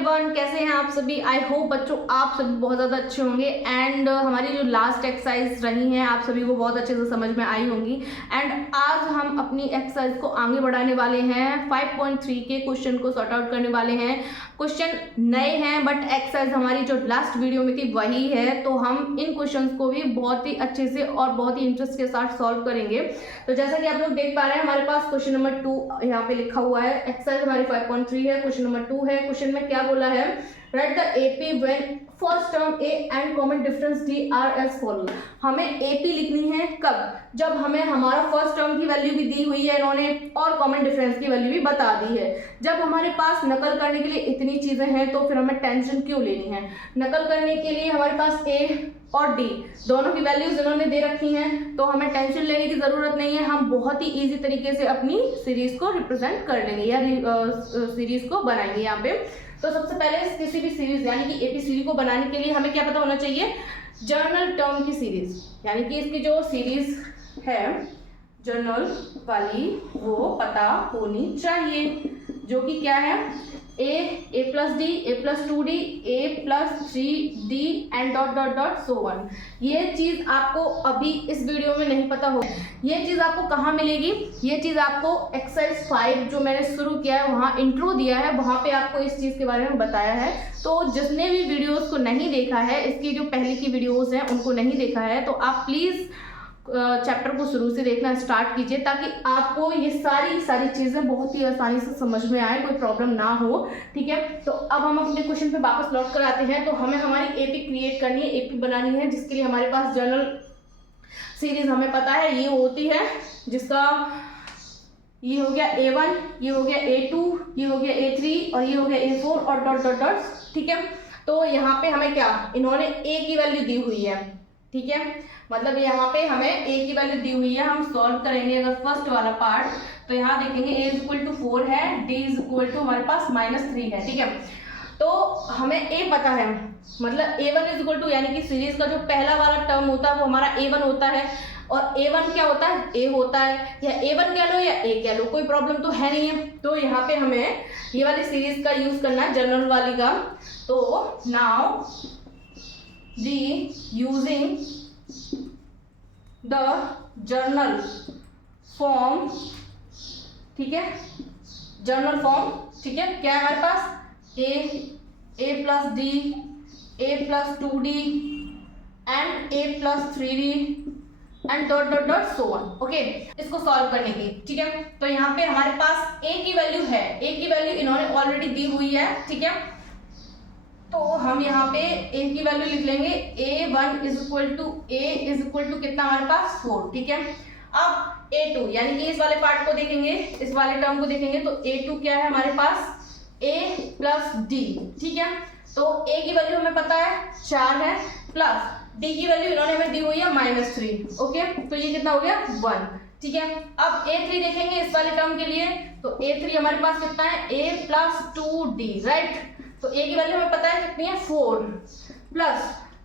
Everyone, कैसे हैं आप सभी। आई होप बच्चों आप सभी बहुत ज़्यादा अच्छे होंगे एंड हमारी जो लास्ट एक्सरसाइज रही हैं आप सभी को बहुत अच्छे से समझ में आई होंगी। एंड आज हम अपनी एक्सरसाइज को आगे बढ़ाने वाले हैं। 5.3 के क्वेश्चन को सॉर्ट आउट करने वाले हैं। क्वेश्चन नए हैं बट एक्सरसाइज हमारी जो लास्ट वीडियो में थी वही है, तो हम इन क्वेश्चंस को भी बहुत ही अच्छे से और बहुत ही इंटरेस्ट के साथ सॉल्व करेंगे। तो जैसा कि आप लोग देख पा रहे हैं हमारे पास क्वेश्चन नंबर 2 यहाँ पे लिखा हुआ है। एक्सरसाइज हमारी 5.3 है, क्वेश्चन नंबर 2 है। क्वेश्चन में क्या बोला है, write the AP when first term a and common difference d are as follow. हमें एपी लिखनी है कब, जब हमें हमारा फर्स्ट टर्म की वैल्यू भी दी हुई है इन्होंने और कॉमन डिफरेंस की वैल्यू भी बता दी है। जब हमारे पास नकल करने के लिए इतनी चीजें हैं तो फिर हमें टेंशन क्यों लेनी है। नकल करने के लिए हमारे पास ए और डी दोनों की वैल्यूज इन्होंने दे रखी हैं, तो हमें टेंशन लेने की जरूरत नहीं है। हम बहुत ही इजी तरीके से अपनी सीरीज को रिप्रेजेंट कर लेंगे या सीरीज को बनाएंगे यहाँ पे। तो सबसे पहले किसी भी सीरीज यानी कि एपी सीरीज को बनाने के लिए हमें क्या पता होना चाहिए, जर्नल टर्म की सीरीज, यानी कि इसकी जो सीरीज है जर्नल वाली वो पता होनी चाहिए, जो कि क्या है A plus D, A plus 2d, A plus 3d and dot dot dot so on. ये चीज़ आपको अभी इस वीडियो में नहीं पता हो। ये चीज़ आपको कहाँ मिलेगी, ये चीज़ आपको एक्सरसाइज 5 जो मैंने शुरू किया है वहाँ इंट्रो दिया है, वहाँ पे आपको इस चीज़ के बारे में बताया है। तो जिसने भी वीडियोस को नहीं देखा है, इसकी जो पहले की वीडियोस हैं उनको नहीं देखा है, तो आप प्लीज़ चैप्टर को शुरू से देखना स्टार्ट कीजिए ताकि आपको ये सारी चीज़ें बहुत ही आसानी से समझ में आए, कोई प्रॉब्लम ना हो। ठीक है, तो अब हम अपने क्वेश्चन पे वापस लौट कर आते हैं। तो हमें हमारी एपी क्रिएट करनी है, एपी बनानी है, जिसके लिए हमारे पास जर्नल सीरीज हमें पता है ये होती है, जिसका ये हो गया A1, ये हो गया A2, ये हो गया A3 और ये हो गया A4 और डॉट डॉट डॉट। ठीक है, तो यहाँ पे हमें क्या, इन्होंने A की वैल्यू दी हुई है। ठीक है, मतलब यहाँ पे हमें A की वैल्यू दी हुई है। हम सॉल्व करेंगे अगर फर्स्ट वाला पार्ट, तो यहाँ देखेंगे A इज इक्वल टू 4 है, D इज इक्वल टू हमारे पास -3 है। ठीक है, तो हमें A पता है, मतलब A1 इज इक्वल टू, यानी कि सीरीज का जो पहला वाला टर्म होता है वो हमारा A1 होता है। और A1 क्या होता है, A होता है, या A1 कह लो या A कह लो, कोई प्रॉब्लम तो है नहीं है। तो यहाँ पे हमें ये वाली सीरीज का यूज करना है, जर्नल वाली का। तो now the using the general form, ठीक है, जर्नल फॉर्म। ठीक है, क्या है हमारे पास A plus D, A plus 2d and A plus 3d and dot dot dot so on. Okay, इसको सॉल्व करने की। ठीक है, तो यहाँ पे हमारे पास ए की वैल्यू है, ए की वैल्यू इन्होंने ऑलरेडी दी हुई है। ठीक है, तो हम यहाँ पे a की वैल्यू लिख लेंगे, A1 इज इक्वल टू कितना हमारे पास 4। ठीक है, अब A2 यानी कि इस वाले पार्ट को देखेंगे, इस वाले टर्म को देखेंगे, तो A2 क्या है हमारे पास A प्लस D। ठीक है, तो A की वैल्यू हमें पता है 4 है, प्लस D की वैल्यू इन्होंने हमें दी हुई है -3। ओके, तो ये कितना हो गया 1। ठीक है, अब A3 देखेंगे इस वाले टर्म के लिए, तो A3 हमारे पास कितना है A प्लस 2D, राइट। तो A की वैल्यू हमें पता है कितनी है 4 प्लस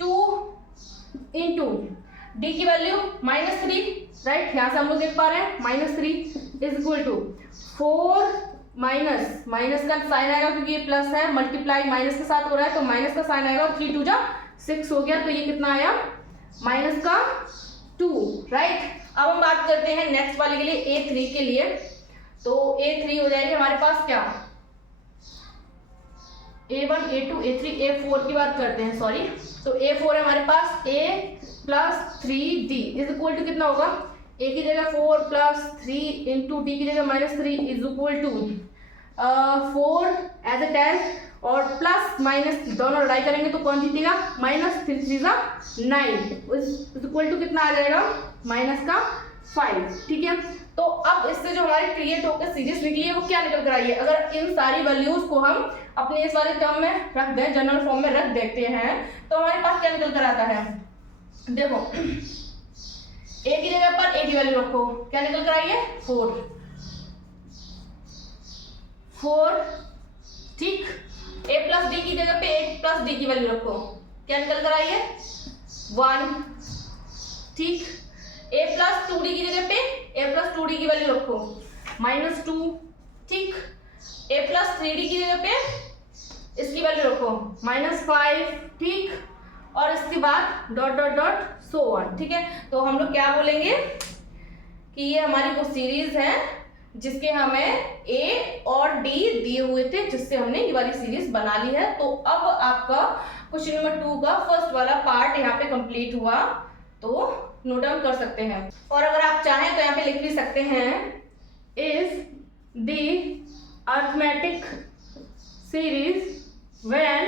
2 इंटू D की वैल्यू -3, राइट। यहाँ से हम लोग देख पा रहे हैं -3 इज इक्वल टू 4 माइनस का साइन आएगा क्योंकि ये प्लस है, मल्टीप्लाई माइनस के साथ हो रहा है, तो माइनस का साइन आएगा, 3 2 जा 6 हो गया, तो ये कितना आया -2, राइट। अब हम बात करते हैं नेक्स्ट वाले के लिए A3 के लिए। तो A3 हो जाएगी हमारे पास क्या, A1, A2, A3, A4 की बात करते हैं, सॉरी। तो A4 है हमारे पास A plus 3D is equal to कितना होगा, A की जगह 4 प्लस 3 इंटू D की जगह -3 is equal to 4 as it is, और प्लस माइनस दोनों लड़ाई करेंगे तो कौन जीतेगा, -3 9 इज इक्वल टू कितना आ जाएगा -5। ठीक है, तो अब इससे जो हमारी क्रिएट होकर सीरीज निकली है वो क्या निकल कर आई है। अगर इन सारी वैल्यूज को हम अपने इस वाले टर्म में रख दें, जनरल फॉर्म में रख देते हैं, तो हमारे पास क्या निकल कर आता है, देखो A की जगह पर A की वैल्यू रखो, क्या निकल कर आई है 4। ठीक, A प्लस D की जगह पे A प्लस D की वैल्यू रखो, क्या निकल कर आई है 1। ठीक, A प्लस 2D की जगह पे A प्लस 2D की वैल्यू रखो -2। ठीक, A प्लस 3D की जगह पे इसकी देखो -5, ठीक, और इसके बाद dot dot dot so on, ठीक है। तो हम लोग क्या बोलेंगे कि ये हमारी वो सीरीज है जिसके हमें ए और डी दिए हुए थे, जिससे हमने ये वाली सीरीज बना ली है। तो अब आपका क्वेश्चन नंबर 2 का फर्स्ट वाला पार्ट यहाँ पे कंप्लीट हुआ, तो नोट डाउन कर सकते हैं। और अगर आप चाहें तो यहाँ पे लिख भी सकते हैं, is the arithmetic series when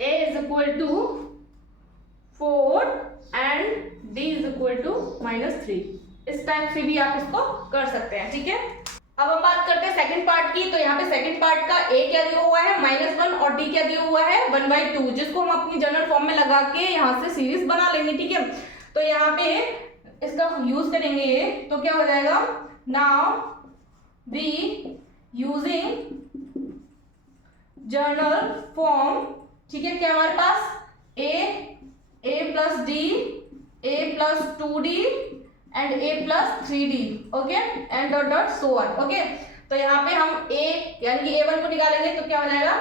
a is equal to 4 and d is equal to -3। इस टाइप से भी आप इसको कर सकते हैं, ठीक है। अब हम बात करते हैं सेकंड पार्ट की। तो यहाँ पे सेकंड पार्ट का a क्या दिया हुआ है -1 और d क्या दिया हुआ है 1/2, जिसको हम अपनी जनरल फॉर्म में लगा के यहाँ से सीरीज बना लेंगे, ठीक है। तो यहाँ पे इसका यूज करेंगे, तो क्या हो जाएगा, now we using general form, ठीक है। क्या हमारे पास a प्लस डी, a plus 2d and a plus 3d, okay, and dot dot so on, okay. तो यहाँ पे हम a यानी कि a1 को निकालेंगे, तो क्या हो जाएगा,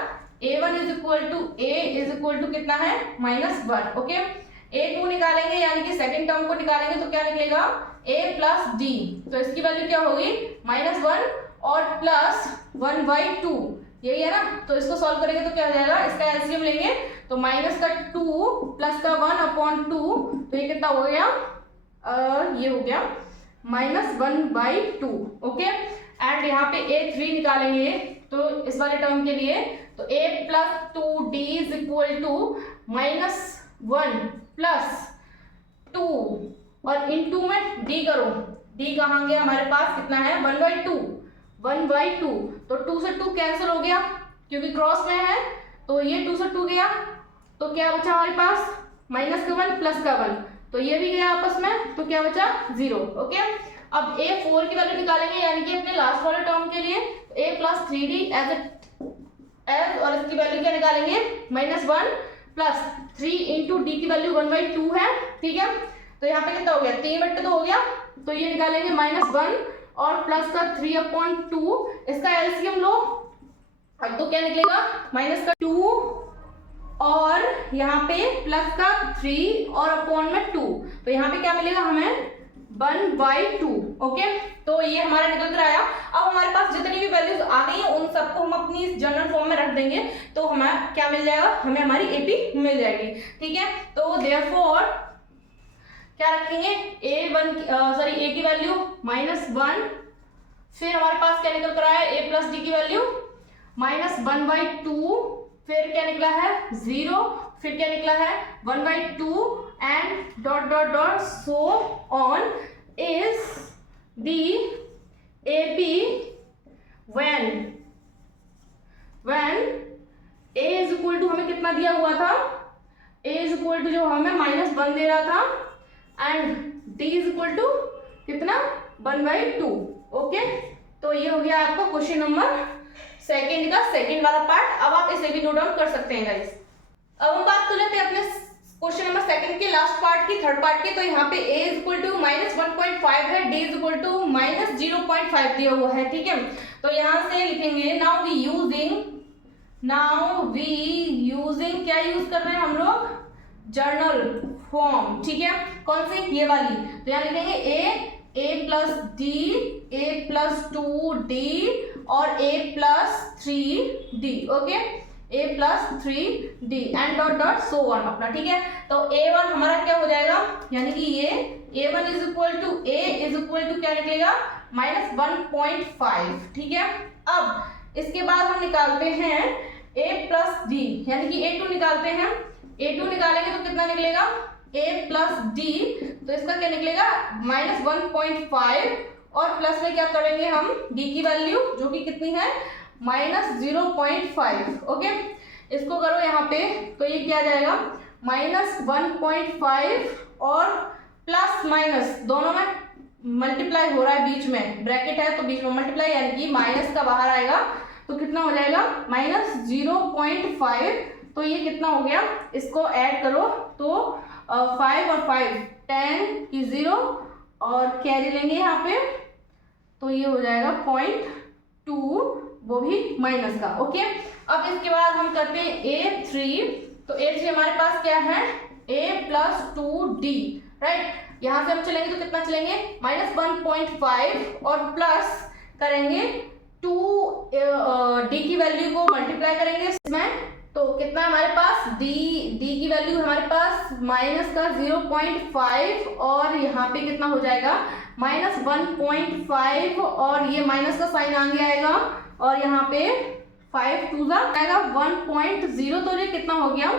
a1 इज इक्वल टू कितना है -1, ओके। a2 निकालेंगे यानी कि सेकंड टर्म को निकालेंगे, तो क्या निकलेगा a प्लस d, तो इसकी वैल्यू क्या होगी -1 और प्लस 1/2, यही है ना। तो इसको सॉल्व करेंगे तो क्या हो जाएगा, इसका एलसीएम लेंगे तो -2 प्लस का 1/2, तो ये कितना हो गया, ये हो गया -1/2, ओके। एंड यहाँ पे a3 निकालेंगे तो इस वाले टर्म के लिए, तो a plus 2d is equal to -1 plus 2 और इनटू में d करो, d कहाँ गया हमारे पास, कितना है 1/2, तो 2 से 2 कैंसिल हो गया क्योंकि क्रॉस में है, तो ये 2 से 2 गया, तो क्या बचा हमारे पास -1 प्लस का 1, तो ये भी गया आपस में, तो क्या बचा 0, ओके। अब a4 की वैल्यू निकालेंगे यानी कि अपने लास्ट वाले टर्म के लिए, a प्लस 3d एज और इसकी वैल्यू क्या निकालेंगे -1 प्लस 3 इंटू डी की वैल्यू 1/2 है, ठीक है। तो यहाँ पे कितना हो गया 3/2 हो गया, तो ये निकालेंगे -1 और प्लस का 3/2, इसका एलसीएम लो, अब तो क्या निकलेगा -2 और यहाँ पे प्लस का 3 और अपॉन में 2, तो यहाँ पे क्या मिलेगा हमें 1/2, ओके। तो ये हमारा निकल कर आया। अब हमारे पास जितनी भी वैल्यूज आ गई हैं उन सबको हम अपनी जनरल फॉर्म में रख देंगे, तो हमें क्या मिल जाएगा, हमें हमारी एपी मिल जाएगी, ठीक है। तो देयरफॉर क्या रखेंगे, a की वैल्यू -1, फिर हमारे पास क्या निकल कर आया a प्लस डी की वैल्यू -1/2, फिर क्या निकला है 0, फिर क्या निकला है 1/2 and dot dot dot so on is the AP when a is equal to हमें कितना दिया हुआ था, a इज इक्वल टू जो हमें -1 दे रहा था and d is equal to कितना 1/2, ओके। तो ये हो गया आपका क्वेश्चन नंबर सेकंड का सेकंड वाला पार्ट। अब आप इसे भी नोट डाउन कर सकते हैं गाइस। अब हम बात कर लेते हैं अपने क्वेश्चन नंबर सेकंड के लास्ट पार्ट की, थर्ड पार्ट की। तो यहाँ पे a इज इक्वल टू -1.5 है, d इज इक्वल टू -0.5 दिया हुआ है, ठीक है। तो यहाँ से लिखेंगे नाउ वी यूजिंग क्या यूज कर रहे हैं हम लोग, जर्नल फॉर्म, ठीक है। कौन सी, ये वाली। तो यहाँ लिखेंगे a plus d, a plus 2d और a plus 3d, okay, a plus 3d and dot dot so on अपना, ठीक है। तो a1 हमारा क्या हो जाएगा, यानी कि ये a1 इज इक्वल टू क्या निकलेगा -1.5, ठीक है। अब इसके बाद हम निकालते हैं a प्लस d, यानी कि a2 निकालते हैं, a2 निकालेंगे तो कितना निकलेगा a प्लस d, तो इसका क्या निकलेगा -1.5 और प्लस में क्या करेंगे हम d की वैल्यू जो कि कितनी है -0.5, ओके। इसको करो यहाँ पे, तो ये क्या जाएगा -1.5 और प्लस माइनस दोनों में मल्टीप्लाई हो रहा है, बीच में ब्रैकेट है तो बीच में मल्टीप्लाई, यानी कि माइनस का बाहर आएगा तो कितना हो जाएगा -0.5, तो ये कितना हो गया, इसको ऐड करो तो 5 और 5 10 की 0 और कैरी लेंगे यहाँ पे, तो ये हो जाएगा 0.2 वो भी माइनस का। ओके, अब इसके बाद हम करते हैं A3। तो A3 हमारे पास क्या है, A प्लस 2D, राइट। यहाँ से हम चलेंगे तो कितना चलेंगे, -1.5 और प्लस करेंगे 2D की वैल्यू को मल्टीप्लाई करेंगे इसमें, तो कितना हमारे पास D की वैल्यू हमारे पास माइनस का 0.5 और यहाँ पे कितना हो जाएगा -1.5 और ये माइनस का साइन आगे आएगा और यहाँ पे 5 2 आएगा 1.0, तो ये कितना हो गया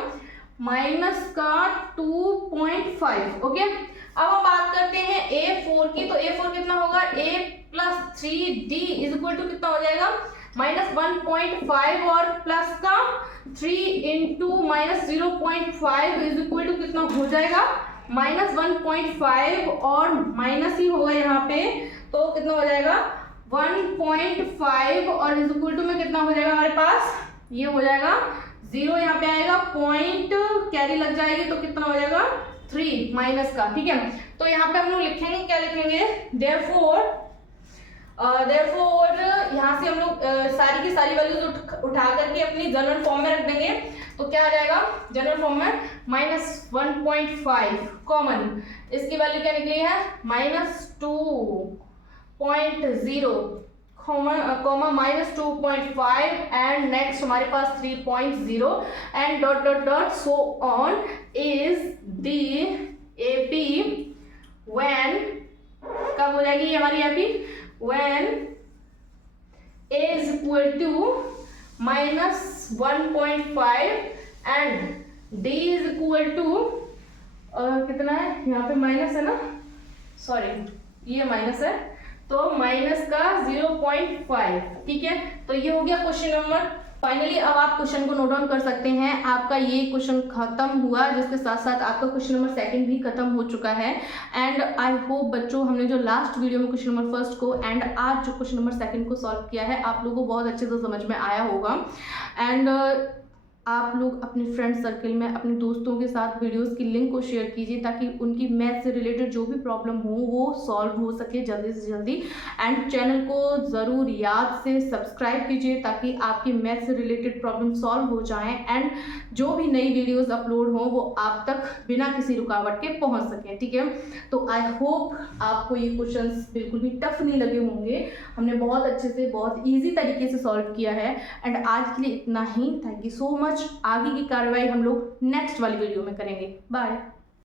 माइनस का 2.5। ओके, अब हम बात करते हैं A4 की। तो A4 कितना होगा, A plus 3D is equal to कितना हो जाएगा -1.5 और प्लस का 3 इंटू -0.5 इज इक्वल टू कितना हो जाएगा -1.5 और माइनस ही होगा यहाँ पे, तो कितना हो जाएगा 1.5 और इज इक्वल टू में कितना हो जाएगा हमारे पास, ये हो जाएगा 0, यहाँ पे आएगा पॉइंट कैरी लग जाएगी तो कितना हो जाएगा 3 माइनस का। ठीक है, तो यहाँ पे हम लोग लिखेंगे, क्या लिखेंगे, देयरफॉर यहाँ से हम लोग सारी की सारी वैल्यूज उठा करके अपनी जनरल फॉर्म में रख देंगे, तो क्या आ जाएगा जनरल फॉर्म में -1.5 कॉमन, इसकी वैल्यू क्या निकली है -2.0 -2.5 एंड नेक्स्ट हमारे पास 3.0 and dot dot dot so on is the AP when, कब हो जाएगी हमारी AP, when A is equal to -1.5 and D is equal to कितना है, यहाँ पे माइनस है ना, सॉरी ये माइनस है, तो माइनस का 0.5। ठीक है, तो ये हो गया क्वेश्चन नंबर। फाइनली अब आप क्वेश्चन को नोट डाउन कर सकते हैं। आपका ये क्वेश्चन खत्म हुआ, जिसके साथ साथ आपका क्वेश्चन नंबर 2 भी खत्म हो चुका है। एंड आई होप बच्चों, हमने जो लास्ट वीडियो में क्वेश्चन नंबर 1 को एंड आज जो क्वेश्चन नंबर 2 को सॉल्व किया है, आप लोगों को बहुत अच्छे से समझ में आया होगा। एंड आप लोग अपने फ्रेंड सर्कल में अपने दोस्तों के साथ वीडियोस की लिंक को शेयर कीजिए, ताकि उनकी मैथ से रिलेटेड जो भी प्रॉब्लम हो वो सॉल्व हो सके जल्दी से जल्दी। एंड चैनल को ज़रूर याद से सब्सक्राइब कीजिए, ताकि आपकी मैथ से रिलेटेड प्रॉब्लम सॉल्व हो जाएं एंड जो भी नई वीडियोस अपलोड हो वो आप तक बिना किसी रुकावट के पहुंच सकें। ठीक है, तो आई होप आपको ये क्वेश्चंस बिल्कुल भी टफ नहीं लगे होंगे। हमने बहुत अच्छे से, बहुत ईजी तरीके से सॉल्व किया है। एंड आज के लिए इतना ही। Thank you so much. आगे की कार्रवाई हम लोग नेक्स्ट वाली वीडियो में करेंगे। बाय।